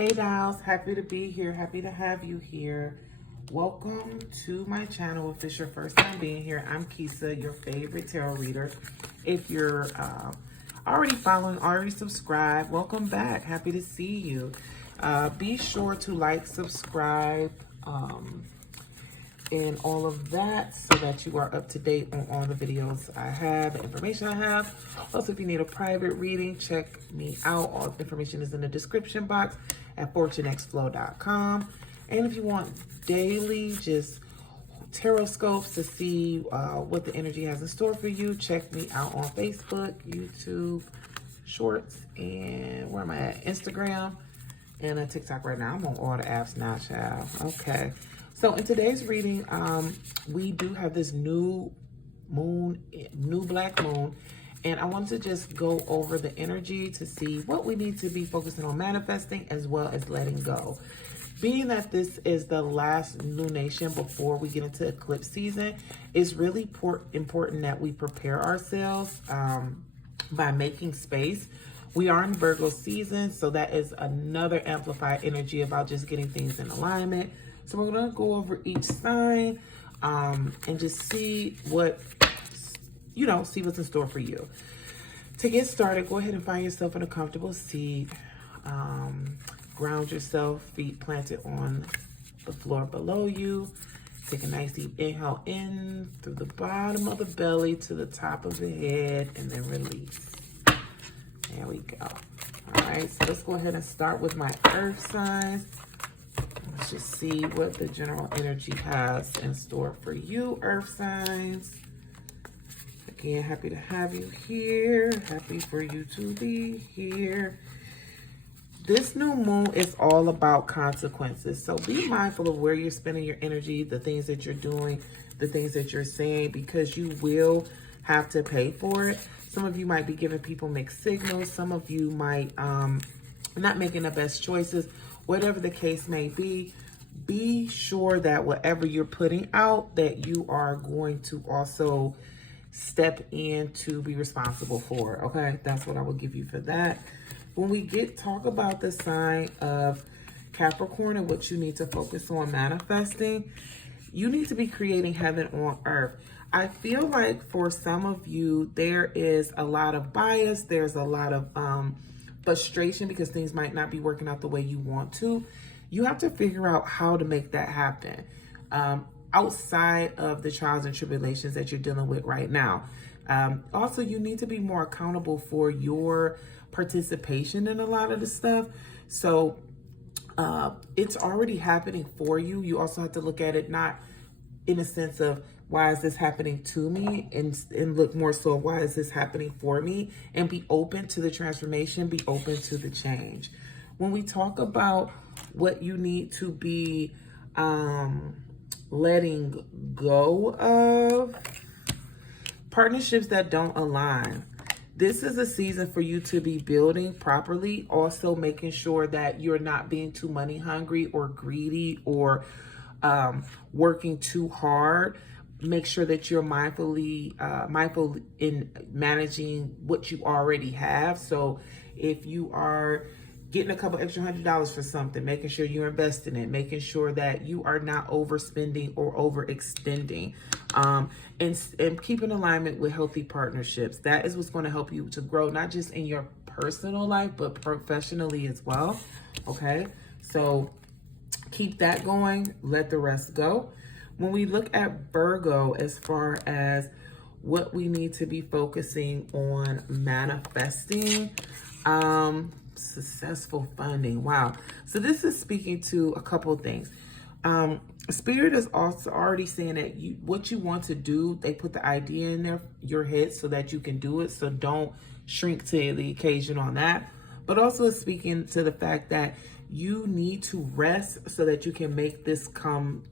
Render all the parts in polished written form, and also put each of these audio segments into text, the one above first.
Hey dolls, happy to be here. Happy to have you here. Welcome to my channel. If it's your first time being here, I'm Kisa, your favorite tarot reader. If you're already following, already subscribed, welcome back. Happy to see you. Be sure to like, subscribe, and all of that so that you are up to date on all the videos I have, the information I have. Also, if you need a private reading, check me out. All the information is in the description box at fortunexflow.com. And if you want daily just tarot scopes to see what the energy has in store for you, check me out on Facebook, YouTube, Shorts, and where am I at? Instagram and TikTok right now. I'm on all the apps now, child. Okay. So in today's reading, we do have this new black moon, and I wanted to just go over the energy to see what we need to be focusing on manifesting as well as letting go. Being that this is the last lunation before we get into eclipse season, it's really important that we prepare ourselves by making space. We are in Virgo season, so that is another amplified energy about just getting things in alignment. So we're going to go over each sign and just see what, see what's in store for you. To get started, go ahead and find yourself in a comfortable seat. Ground yourself, feet planted on the floor below you. Take a nice deep inhale in through the bottom of the belly to the top of the head, and then release. There we go. All right, so let's go ahead and start with my earth signs. Let's just see what the general energy has in store for you, earth signs. Again, happy to have you here. Happy for you to be here. This new moon is all about consequences. So be mindful of where you're spending your energy, the things that you're doing, the things that you're saying, because you will have to pay for it. Some of you might be giving people mixed signals. Some of you might not making the best choices. Whatever the case may be sure that whatever you're putting out, that you are going to also step in to be responsible for. Okay, that's what I will give you for that. When we talk about the sign of Capricorn and what you need to focus on manifesting, you need to be creating heaven on earth. I feel like for some of you, there is a lot of bias. There's a lot of frustration because things might not be working out the way you want to. You have to figure out how to make that happen outside of the trials and tribulations that you're dealing with right now. Also, you need to be more accountable for your participation in a lot of the stuff. So it's already happening for you. You also have to look at it not in a sense of why is this happening to me, and look more so why is this happening for me, and be open to the transformation, be open to the change. When we talk about what you need to be letting go of, partnerships that don't align. This is a season for you to be building properly, also making sure that you're not being too money hungry or greedy or working too hard. Make sure that you're mindful in managing what you already have. So if you are getting a couple extra $100 for something, making sure you're investing in it, making sure that you are not overspending or overextending, and keep in alignment with healthy partnerships. That is what's going to help you to grow, not just in your personal life, but professionally as well. Okay, so keep that going, let the rest go. When we look at Virgo, as far as what we need to be focusing on manifesting, successful funding. Wow. So this is speaking to a couple of things. Spirit is also already saying that what you want to do, they put the idea in your head so that you can do it. So don't shrink to the occasion on that. But also speaking to the fact that you need to rest so that you can make this come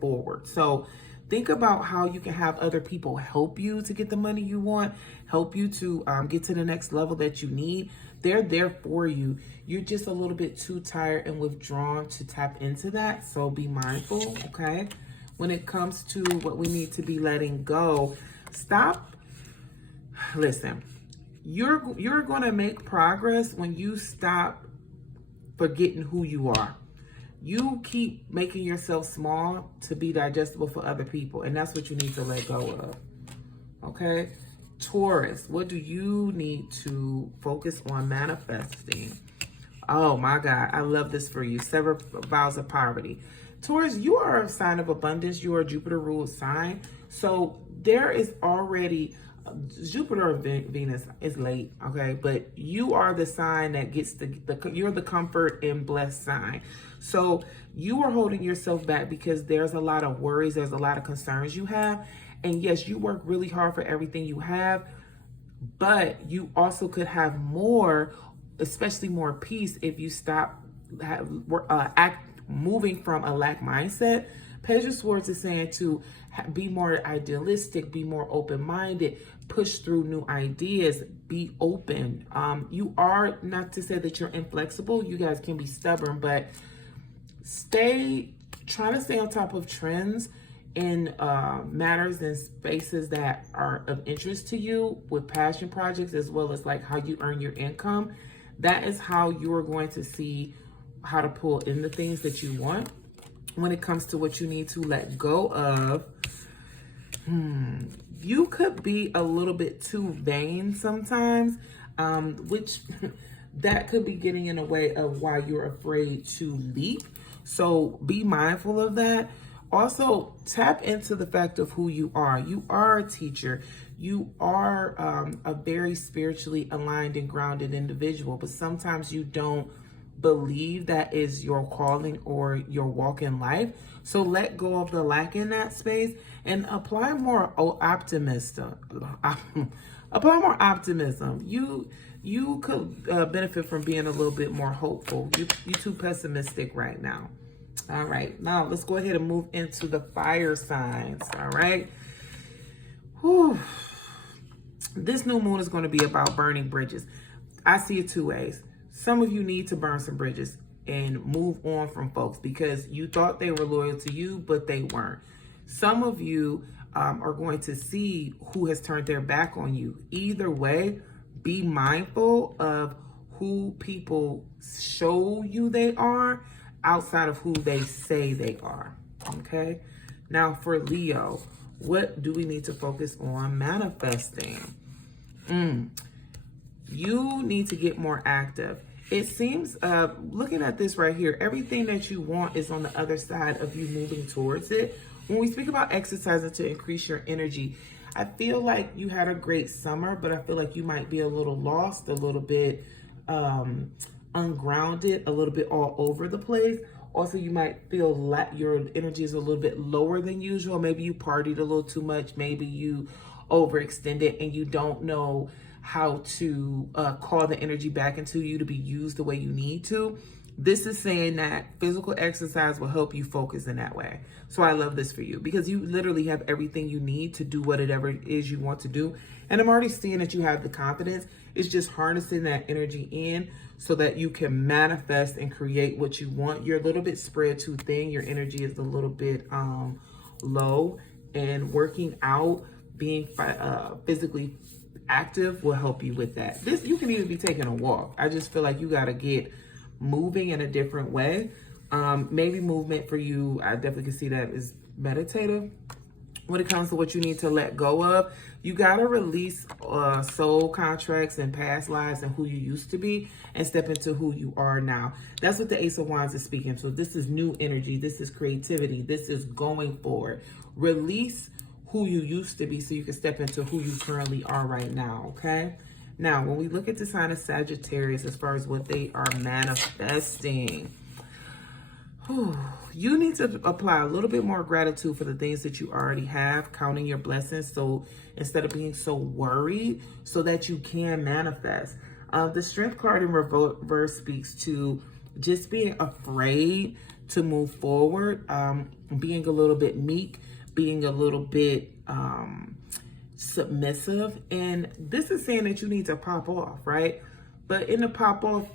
forward. So think about how you can have other people help you to get the money you want, help you to get to the next level that you need. They're there for you. You're just a little bit too tired and withdrawn to tap into that. So be mindful, okay? When it comes to what we need to be letting go, stop. Listen, you're going to make progress when you stop forgetting who you are. You keep making yourself small to be digestible for other people, and that's what you need to let go of. Okay? Taurus, what do you need to focus on manifesting? Oh my God, I love this for you. 7 vows of poverty. Taurus, you are a sign of abundance. You are a Jupiter ruled sign. So there is already Jupiter or Venus is late, okay? But you are the sign that gets you're the comfort and blessed sign. So you are holding yourself back because there's a lot of worries, there's a lot of concerns you have. And yes, you work really hard for everything you have, but you also could have more, especially more peace, if you stop moving from a lack mindset. Page of Swords is saying to be more idealistic, be more open-minded, push through new ideas, be open. You are, not to say that you're inflexible, you guys can be stubborn, but try to stay on top of trends in matters and spaces that are of interest to you with passion projects, as well as like how you earn your income. That is how you are going to see how to pull in the things that you want. When it comes to what you need to let go of, you could be a little bit too vain sometimes, which that could be getting in the way of why you're afraid to leap. So be mindful of that. Also, tap into the fact of who you are. You are a teacher. You are a very spiritually aligned and grounded individual, but sometimes you don't believe that is your calling or your walk in life. So let go of the lack in that space and apply more optimism. Apply more optimism. You could benefit from being a little bit more hopeful. You're too pessimistic right now. All right, now let's go ahead and move into the fire signs. All right. Whew. This new moon is going to be about burning bridges. I see it 2 ways. Some of you need to burn some bridges and move on from folks because you thought they were loyal to you, but they weren't. Some of you are going to see who has turned their back on you. Either way, be mindful of who people show you they are outside of who they say they are, okay? Now for Leo, what do we need to focus on manifesting? You need to get more active. It seems, looking at this right here, everything that you want is on the other side of you moving towards it. When we speak about exercising to increase your energy, I feel like you had a great summer, but I feel like you might be a little lost, a little bit ungrounded, a little bit all over the place. Also, you might feel like your energy is a little bit lower than usual. Maybe you partied a little too much. Maybe you overextended and you don't know how to call the energy back into you to be used the way you need to. This is saying that physical exercise will help you focus in that way. So I love this for you because you literally have everything you need to do whatever it is you want to do. And I'm already seeing that you have the confidence. It's just harnessing that energy in so that you can manifest and create what you want. You're a little bit spread too thin. Your energy is a little bit low, and working out, being physically active will help you with that. You can even be taking a walk. I just feel like you got to get moving in a different way. Maybe movement for you, I definitely can see that is meditative. When it comes to what you need to let go of, you got to release soul contracts and past lives and who you used to be and step into who you are now. That's what the Ace of Wands is speaking to. This is new energy. This is creativity. This is going forward. Release who you used to be so you can step into who you currently are right now, okay? Now, when we look at the sign of Sagittarius as far as what they are manifesting, you need to apply a little bit more gratitude for the things that you already have, counting your blessings. So instead of being so worried, so that you can manifest. The Strength card in reverse speaks to just being afraid to move forward, being a little bit meek, being a little bit submissive. And this is saying that you need to pop off, right? But in the pop off,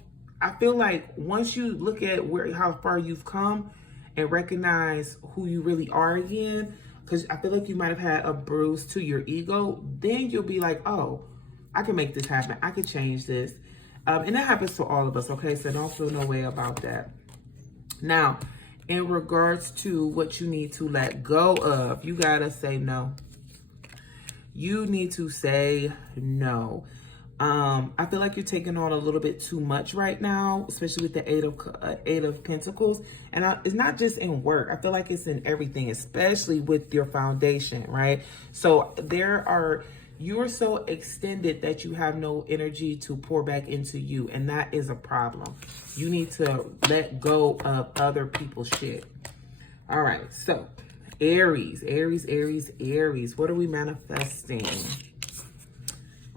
I feel like once you look at how far you've come and recognize who you really are again, because I feel like you might have had a bruise to your ego, then you'll be like, oh, I can make this happen. I can change this. And that happens to all of us, okay? So don't feel no way about that. Now, in regards to what you need to let go of, you gotta say no. You need to say no. I feel like you're taking on a little bit too much right now, especially with the Eight of Pentacles. And it's not just in work. I feel like it's in everything, especially with your foundation, right? So you're so extended that you have no energy to pour back into you. And that is a problem. You need to let go of other people's shit. All right, so Aries. What are we manifesting?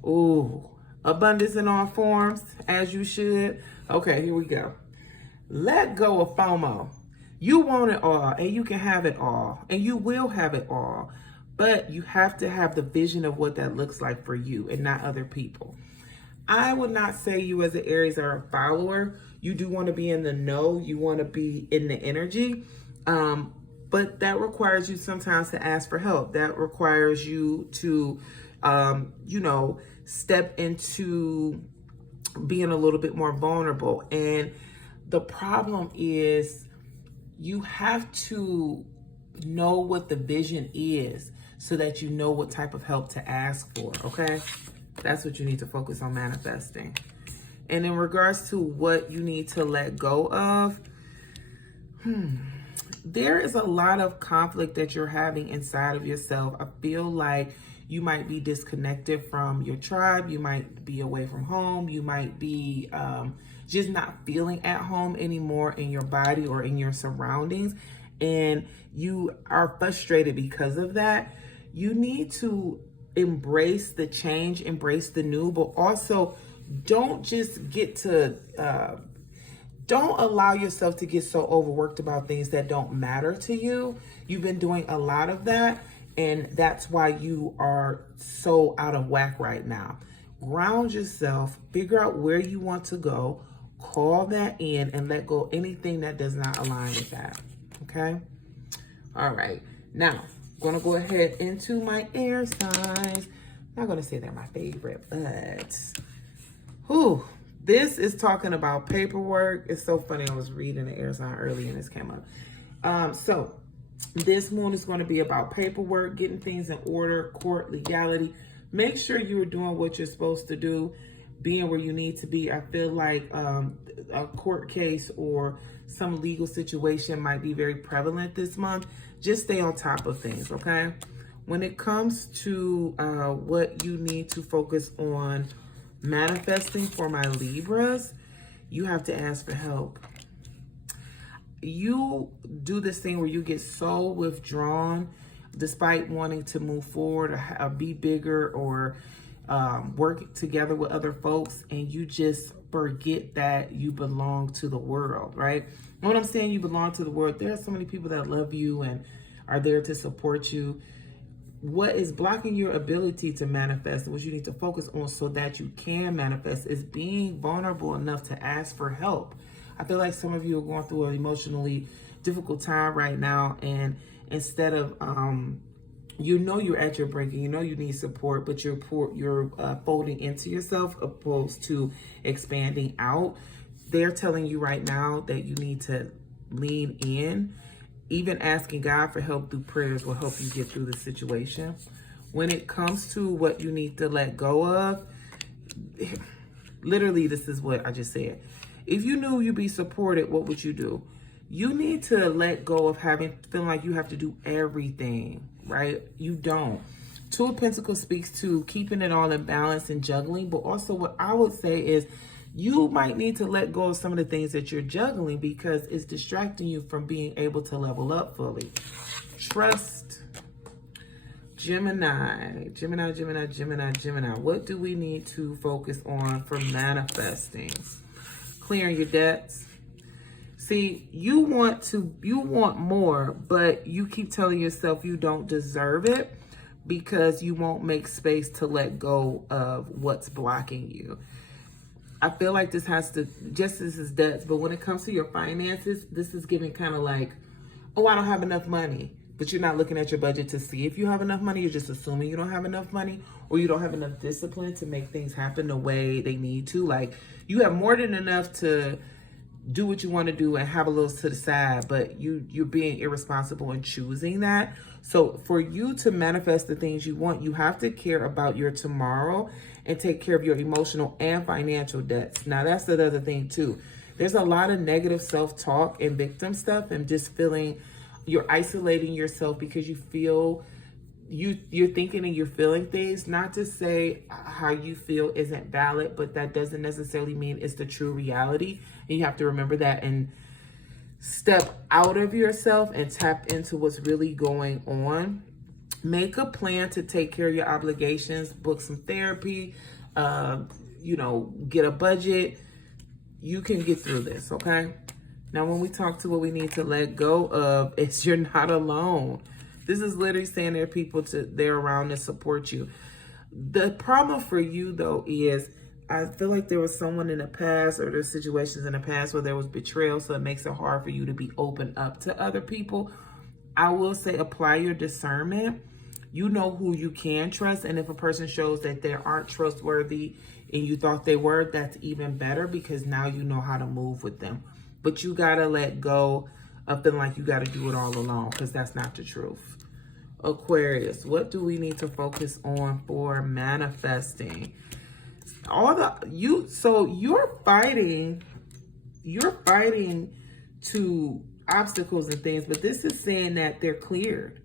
Ooh, abundance in all forms, as you should. Okay, here we go. Let go of FOMO. You want it all, and you can have it all, and you will have it all. But you have to have the vision of what that looks like for you and not other people. I would not say you as an Aries are a follower. You do want to be in the know. You want to be in the energy. But that requires you sometimes to ask for help. That requires you to, step into being a little bit more vulnerable. And the problem is you have to know what the vision is so that you know what type of help to ask for, okay? That's what you need to focus on manifesting. And in regards to what you need to let go of, there is a lot of conflict that you're having inside of yourself. I feel like you might be disconnected from your tribe. You might be away from home. You might be just not feeling at home anymore in your body or in your surroundings. And you are frustrated because of that. You need to embrace the change, embrace the new, but also don't just don't allow yourself to get so overworked about things that don't matter to you. You've been doing a lot of that, and that's why you are so out of whack right now. Ground yourself, figure out where you want to go, call that in, and let go anything that does not align with that, okay? All right, now, I'm gonna go ahead into my air signs. I'm not gonna say they're my favorite, but, this is talking about paperwork. It's so funny. I was reading the air sign early and this came up. So this moon is going to be about paperwork, getting things in order, court, legality. Make sure you're doing what you're supposed to do, being where you need to be. I feel like a court case or some legal situation might be very prevalent this month. Just stay on top of things, okay? When it comes to what you need to focus on manifesting for my Libras, you have to ask for help. You do this thing where you get so withdrawn despite wanting to move forward or be bigger or work together with other folks, and you just forget that you belong to the world, right? When I'm saying you belong to the world, there are so many people that love you and are there to support you. What is blocking your ability to manifest and what you need to focus on so that you can manifest is being vulnerable enough to ask for help. I feel like some of you are going through an emotionally difficult time right now, and instead of, you're at your break and you need support, but you're folding into yourself opposed to expanding out. They're telling you right now that you need to lean in. Even asking God for help through prayers will help you get through the situation. When it comes to what you need to let go of, literally, this is what I just said. If you knew you'd be supported, what would you do? You need to let go of feeling like you have to do everything, right? You don't. Two of Pentacles speaks to keeping it all in balance and juggling, but also what I would say is you might need to let go of some of the things that you're juggling because it's distracting you from being able to level up fully. Trust. Gemini. What do we need to focus on for manifesting? Clearing your debts. See, you want more, but you keep telling yourself you don't deserve it because you won't make space to let go of what's blocking you. I feel like this is debts, but when it comes to your finances, this is giving kind of like, oh, I don't have enough money. but you're not looking at your budget to see if you have enough money. You're just assuming you don't have enough money, or you don't have enough discipline to make things happen the way they need to. Like, you have more than enough to do what you want to do and have a little to the side, but you're being irresponsible in choosing that. So for you to manifest the things you want, you have to care about your tomorrow and take care of your emotional and financial debts. Now, that's the other thing too. There's a lot of negative self-talk and victim stuff, and just feeling you're isolating yourself because you feel you're thinking and you're feeling things. Not to say how you feel isn't valid, but that doesn't necessarily mean it's the true reality. And you have to remember that and step out of yourself and tap into what's really going on. Make a plan to take care of your obligations, book some therapy, get a budget. You can get through this, okay? Now, when we talk to what we need to let go of, it's you're not alone. This is literally saying there are people they're around to support you. The problem for you, though, is I feel like there was someone in the past, or there's situations in the past where there was betrayal, so it makes it hard for you to be open up to other people. I will say apply your discernment. You know who you can trust, and if a person shows that they aren't trustworthy and you thought they were, that's even better, because now you know how to move with them. But you got to let go of feeling like you got to do it all alone, because that's not the truth. Aquarius, what do we need to focus on for manifesting? So you're fighting to obstacles and things, but this is saying that they're cleared,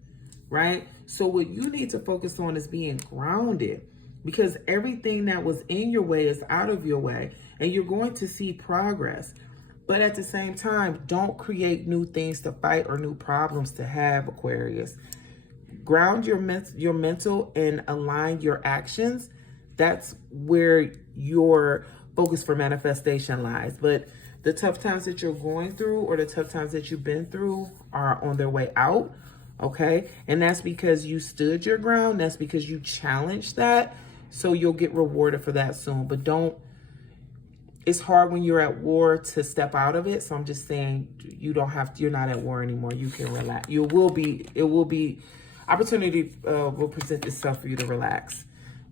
right? So what you need to focus on is being grounded, because everything that was in your way is out of your way, and you're going to see progress. But at the same time, don't create new things to fight or new problems to have, Aquarius. Ground your mental and align your actions. That's where your focus for manifestation lies. But the tough times that you're going through, or the tough times that you've been through, are on their way out, okay? And that's because you stood your ground. That's because you challenged that. So you'll get rewarded for that soon. But it's hard when you're at war to step out of it. So I'm just saying, you're not at war anymore. You can relax. Opportunity will present itself for you to relax.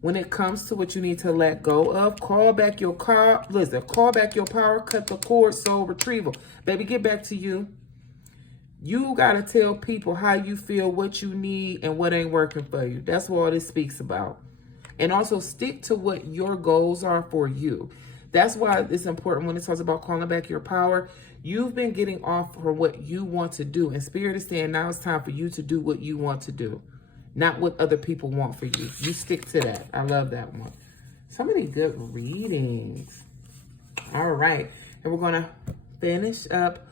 When it comes to what you need to let go of, call back your power, cut the cord, soul retrieval. Baby, get back to you. You got to tell people how you feel, what you need, and what ain't working for you. That's what all this speaks about. And also stick to what your goals are for you. That's why it's important when it talks about calling back your power. You've been getting off for what you want to do. And Spirit is saying now it's time for you to do what you want to do, not what other people want for you. You stick to that. I love that one. So many good readings. All right. And we're going to finish up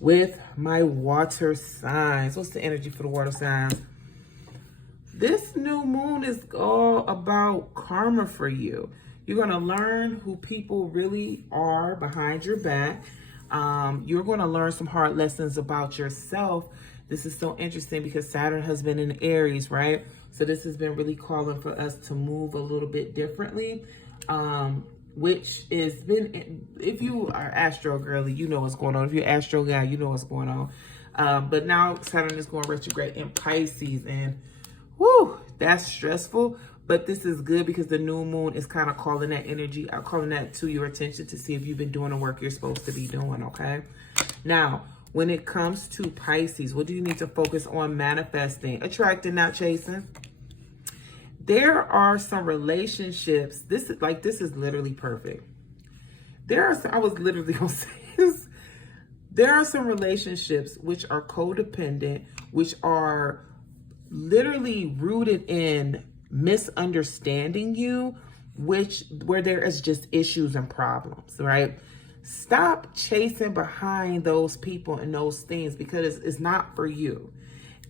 with my water signs. What's the energy for the water signs? This new moon is all about karma for you. You're going to learn who people really are behind your back. You're going to learn some hard lessons about yourself. This is so interesting because Saturn has been in Aries, right? So this has been really calling for us to move a little bit differently, which has been, if you are Astro girly, you know what's going on. If you're Astro guy, you know what's going on. But now Saturn is going retrograde in Pisces, and whoo, that's stressful. But this is good because the new moon is kind of calling that energy, calling that to your attention to see if you've been doing the work you're supposed to be doing, okay? Now, when it comes to Pisces, what do you need to focus on manifesting? Attracting, not chasing. There are some relationships. This is literally perfect. I was literally going to say this. There are some relationships which are codependent, which are literally rooted in misunderstanding you, where there is just issues and problems, right? Stop chasing behind those people and those things, because it's not for you.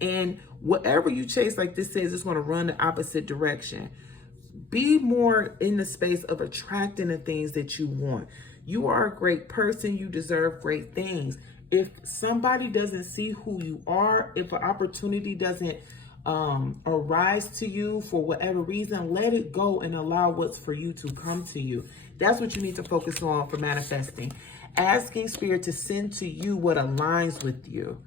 And whatever you chase, like this says, it's going to run the opposite direction. Be more in the space of attracting the things that you want. You are a great person. You deserve great things. If somebody doesn't see who you are, if an opportunity doesn't arise to you for whatever reason, let it go and allow what's for you to come to you. That's what you need to focus on for manifesting. Asking Spirit to send to you what aligns with you.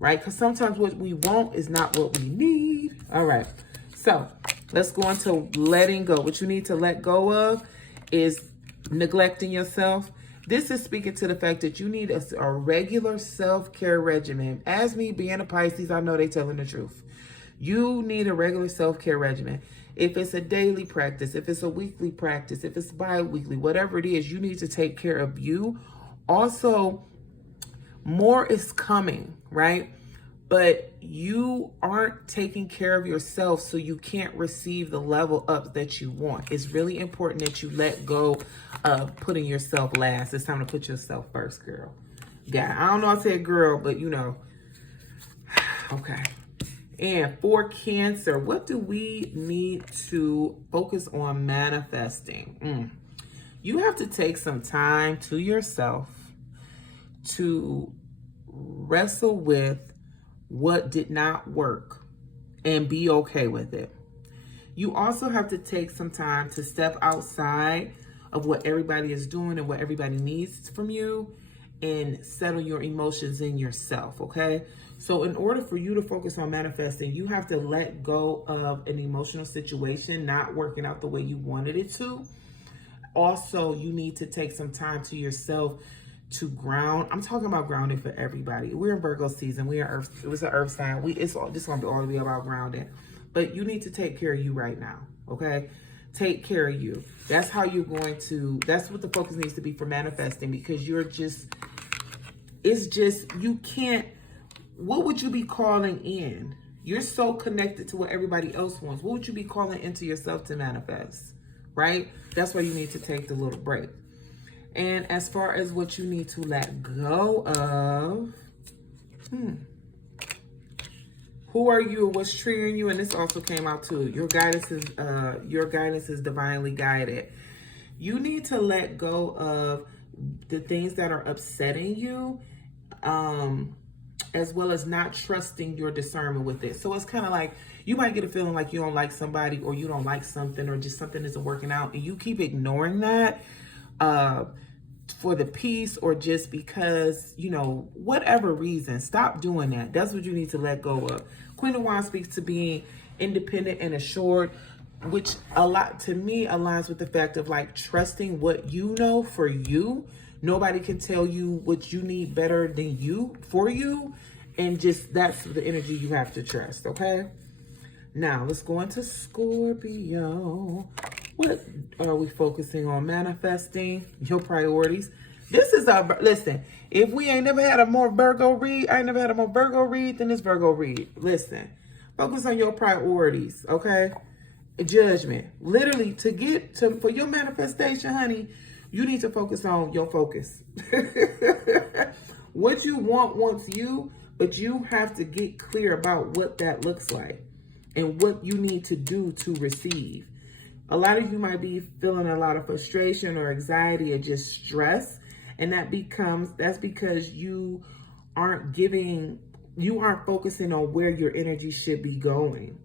right? Because sometimes what we want is not what we need. All right. So let's go into letting go. What you need to let go of is neglecting yourself. This is speaking to the fact that you need a regular self-care regimen. As me being a Pisces, I know they telling the truth. You need a regular self-care regimen. If it's a daily practice, if it's a weekly practice, if it's bi-weekly, whatever it is, you need to take care of you. Also, more is coming, right? But you aren't taking care of yourself, so you can't receive the level up that you want. It's really important that you let go of putting yourself last. It's time to put yourself first, girl. Yeah, I don't know I said girl, but you know. Okay. And for Cancer, what do we need to focus on manifesting? You have to take some time to yourself to wrestle with what did not work and be okay with it. You also have to take some time to step outside of what everybody is doing and what everybody needs from you and settle your emotions in yourself, okay? So in order for you to focus on manifesting, you have to let go of an emotional situation not working out the way you wanted it to. Also, you need to take some time to yourself to ground. I'm talking about grounding for everybody. We're in Virgo season. We are Earth. It was an Earth sign. This is going to be all the way about grounding. But you need to take care of you right now, okay? Take care of you. That's how you're going to, that's what the focus needs to be for manifesting, because you're just, it's just, you can't, what would you be calling in? You're so connected to what everybody else wants. What would you be calling into yourself to manifest, right? That's why you need to take the little break. And as far as what you need to let go of, who are you? What's triggering you? And this also came out too. Your guidance is divinely guided. You need to let go of the things that are upsetting you, as well as not trusting your discernment with it. So it's kind of like you might get a feeling like you don't like somebody, or you don't like something, or just something isn't working out, and you keep ignoring that for the peace, or just because, you know, whatever reason. Stop doing that. That's what you need to let go of. Queen of Wands speaks to being independent and assured, which a lot to me aligns with the fact of like trusting what you know for you. Nobody can tell you what you need better than you for you. And just that's the energy you have to trust, okay? Now, let's go into Scorpio. What are we focusing on? Manifesting your priorities. This is our, listen, if we ain't never had a more Virgo read, I ain't never had a more Virgo read than this Virgo read. Listen, focus on your priorities, okay? Judgment. Literally, for your manifestation, honey, you need to focus on your focus. What you want wants you, but you have to get clear about what that looks like and what you need to do to receive. A lot of you might be feeling a lot of frustration or anxiety or just stress. And that's because you aren't focusing on where your energy should be going,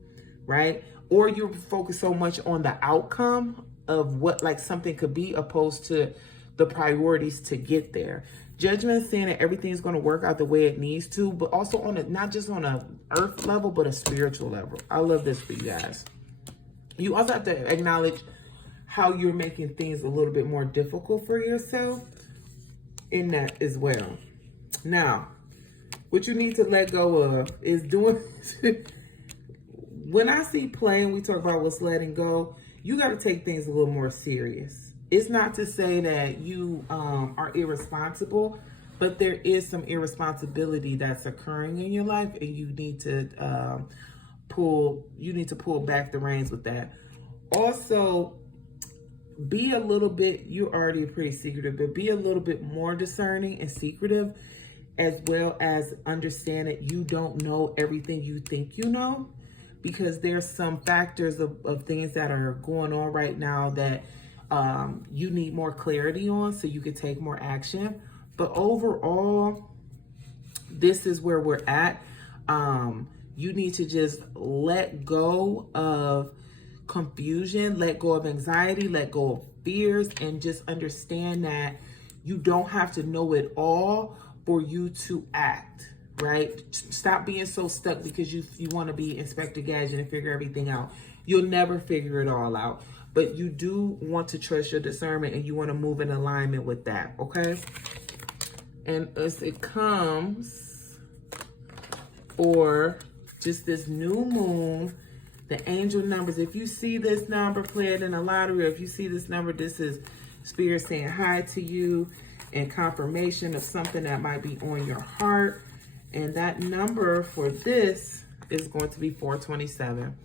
right? Or you're focused so much on the outcome of what like something could be, opposed to the priorities to get there. Judgment is saying that everything is going to work out the way it needs to, but also on not just on a earth level, but a spiritual level. I love this for you guys. You also have to acknowledge how you're making things a little bit more difficult for yourself in that as well. Now, what you need to let go of is doing, when I see playing, we talk about what's letting go, you got to take things a little more serious. It's not to say that you are irresponsible, but there is some irresponsibility that's occurring in your life, and you need to pull back the reins with that. Also, be a little bit, you're already pretty secretive, but be a little bit more discerning and secretive, as well as understand that you don't know everything you think you know, because there's some factors of things that are going on right now that you need more clarity on so you can take more action. But overall, this is where we're at. You need to just let go of confusion, let go of anxiety, let go of fears, and just understand that you don't have to know it all for you to act, right? Stop being so stuck because you want to be Inspector Gadget and figure everything out. You'll never figure it all out. But you do want to trust your discernment and you want to move in alignment with that, okay? And as it comes for just this new moon, the angel numbers, if you see this number played in a lottery, or if you see this number, this is Spirit saying hi to you and confirmation of something that might be on your heart. And that number for this is going to be 427.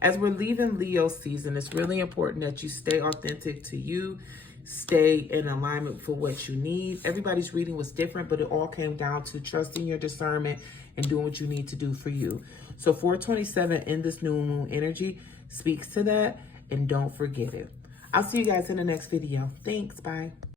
As we're leaving Leo season, it's really important that you stay authentic to you, stay in alignment for what you need. Everybody's reading was different, but it all came down to trusting your discernment and doing what you need to do for you. So 427 in this new moon energy speaks to that, and don't forget it. I'll see you guys in the next video. Thanks, bye.